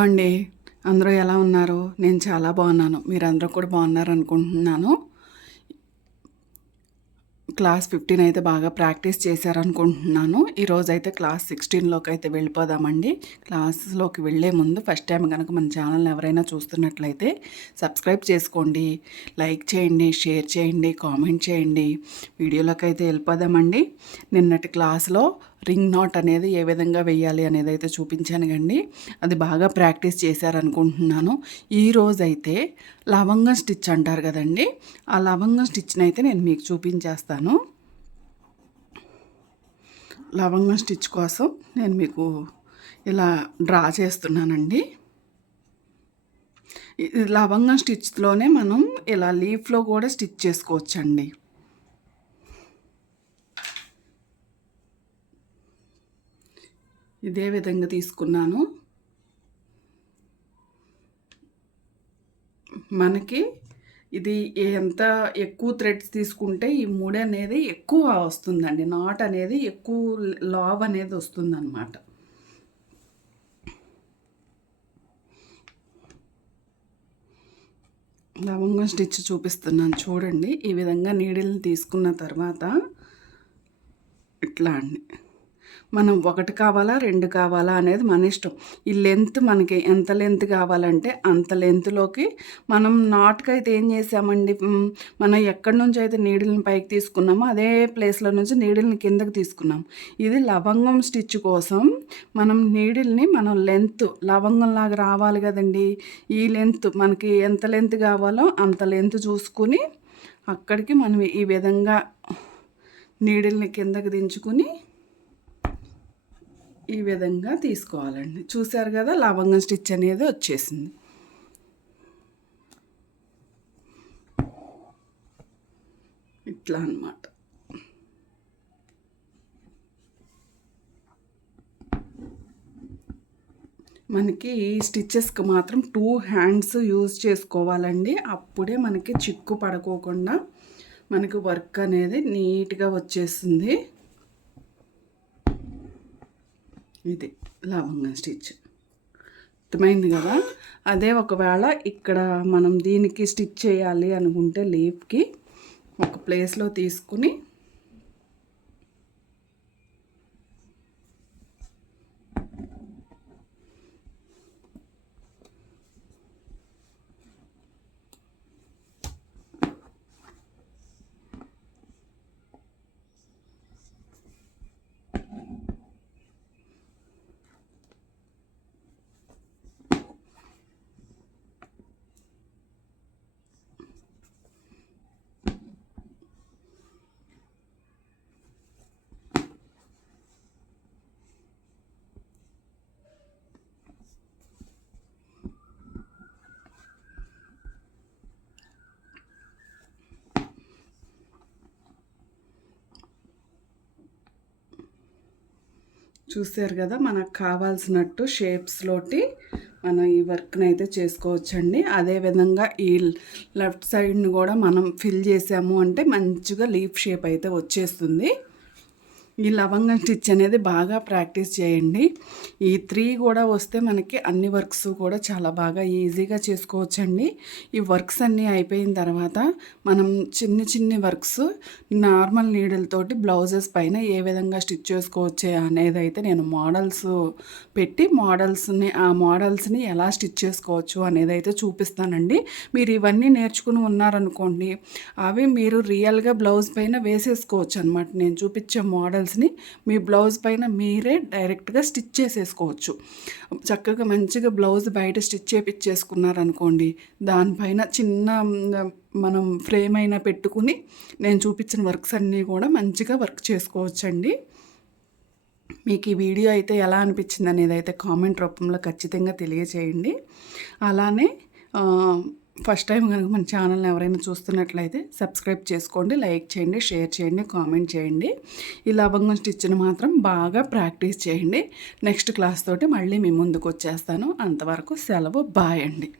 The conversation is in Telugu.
హలో అండి. అందరూ ఎలా ఉన్నారు? నేను చాలా బాగున్నాను. మీరందరూ కూడా బాగున్నారనుకుంటున్నాను. క్లాస్ 15 అయితే బాగా ప్రాక్టీస్ చేశారనుకుంటున్నాను. ఈరోజైతే క్లాస్ 16లోకి అయితే వెళ్ళిపోదామండి. క్లాస్లోకి వెళ్ళే ముందు ఫస్ట్ టైం కనుక మన ఛానల్ని ఎవరైనా చూస్తున్నట్లయితే సబ్స్క్రైబ్ చేసుకోండి, లైక్ చేయండి, షేర్ చేయండి, కామెంట్ చేయండి. వీడియోలోకి అయితే వెళ్ళిపోదామండి. నిన్నటి క్లాస్లో రింగ్ నాట్ అనేది ఏ విధంగా వేయాలి అనేది అయితే చూపించాను కండి. అది బాగా ప్రాక్టీస్ చేశారనుకుంటున్నాను. ఈరోజైతే లవంగం స్టిచ్ అంటారు కదండి, ఆ లవంగం స్టిచ్ని అయితే నేను మీకు చూపించేస్తాను. లవంగం స్టిచ్ కోసం నేను మీకు ఇలా డ్రా చేస్తున్నానండి. లవంగం స్టిచ్లోనే మనం ఇలా లీఫ్లో కూడా స్టిచ్ చేసుకోవచ్చండి. ఇదే విధంగా తీసుకున్నాను. మనకి ఇది ఎంత ఎక్కువ థ్రెడ్స్ తీసుకుంటే ఈ ముడి అనేది ఎక్కువ వస్తుందండి, నాట్ అనేది ఎక్కువ లావ్ అనేది వస్తుందన్నమాట. లవంగం స్టిచ్ చూపిస్తున్నాను చూడండి. ఈ విధంగా నీడిల్ని తీసుకున్న తర్వాత ఇట్లా అండి, మనం 1 కావాలా 2 కావాలా అనేది మన ఇష్టం. ఈ లెంత్ మనకి ఎంత లెంత్ కావాలంటే అంత లెంత్లోకి మనం నాట్కి అయితే ఏం చేసామండి, మనం ఎక్కడి నుంచి అయితే నీడిల్ని పైకి తీసుకున్నామో అదే ప్లేస్లో నుంచి నీడిల్ని కిందకి తీసుకున్నాం. ఇది లవంగం స్టిచ్ కోసం మనం నీడిల్ని మనం లెంత్ లవంగంలాగా రావాలి కదండి. ఈ లెంత్ మనకి ఎంత లెంత్ కావాలో అంత లెంత్ చూసుకుని అక్కడికి మనం ఈ విధంగా నీడిల్ని కిందకి దించుకుని ఈ విధంగా తీసుకోవాలండి. చూసారు కదా, లవంగం స్టిచ్ అనేది వచ్చేసింది. ఇట్లా అన్నమాట. మనకి ఈ స్టిచ్చెస్కి మాత్రం 2 హ్యాండ్స్ యూజ్ చేసుకోవాలండి. అప్పుడే మనకి చిక్కు పడుకోకుండా మనకి వర్క్ అనేది నీట్గా వచ్చేస్తుంది. ఇది లవంగం స్టిచ్ అర్థమైంది కదా. అదే ఒకవేళ ఇక్కడ మనం దీనికి స్టిచ్ చేయాలి అనుకుంటే లీఫ్కి ఒక ప్లేస్లో తీసుకుని చూసారు కదా, మనకు కావాల్సినట్టు షేప్స్లోటి మనం ఈ వర్క్ని అయితే చేసుకోవచ్చండి. అదేవిధంగా ఈ లెఫ్ట్ సైడ్ని కూడా మనం ఫిల్ చేసాము అంటే మంచిగా లీఫ్ షేప్ అయితే వచ్చేస్తుంది. ఈ లవంగం స్టిచ్ అనేది బాగా ప్రాక్టీస్ చేయండి. ఈ 3 కూడా వస్తే మనకి అన్ని వర్క్స్ కూడా చాలా బాగా ఈజీగా చేసుకోవచ్చండి. ఈ వర్క్స్ అన్నీ అయిపోయిన తర్వాత మనం చిన్ని వర్క్స్ నార్మల్ నీడిల్ తోటి బ్లౌజెస్ పైన ఏ విధంగా స్టిచ్ చేసుకోవచ్చు అనేది అయితే నేను మోడల్స్ పెట్టి ఆ మోడల్స్ని ఎలా స్టిచ్ చేసుకోవచ్చు అనేది అయితే చూపిస్తానండి. మీరు ఇవన్నీ నేర్చుకుని ఉన్నారనుకోండి, అవి మీరు రియల్గా బ్లౌజ్ పైన వేసేసుకోవచ్చు అనమాట. నేను చూపించే మోడల్స్ని మీ బ్లౌజ్ పైన మీరే డైరెక్ట్గా స్టిచ్ చేసేసుకోవచ్చు. చక్కగా మంచిగా బ్లౌజ్ బయట స్టిచ్ చేపించేసుకున్నారనుకోండి, దానిపైన చిన్న మనం ఫ్రేమ్ అయినా పెట్టుకుని నేను చూపించిన వర్క్స్ అన్నీ కూడా మంచిగా వర్క్ చేసుకోవచ్చండి. మీకు ఈ వీడియో అయితే ఎలా అనిపించింది అనేది అయితే కామెంట్ రూపంలో ఖచ్చితంగా తెలియచేయండి. అలానే ఫస్ట్ టైం కనుక మన ఛానల్ని ఎవరైనా చూస్తున్నట్లయితే సబ్స్క్రైబ్ చేసుకోండి, లైక్ చేయండి, షేర్ చేయండి, కామెంట్ చేయండి. ఈ లవంగం స్టిచ్ని మాత్రం బాగా ప్రాక్టీస్ చేయండి. నెక్స్ట్ క్లాస్ తోటి మళ్ళీ మీ ముందుకు వచ్చేస్తాను. అంతవరకు సెలవు. బాయ్ అండి.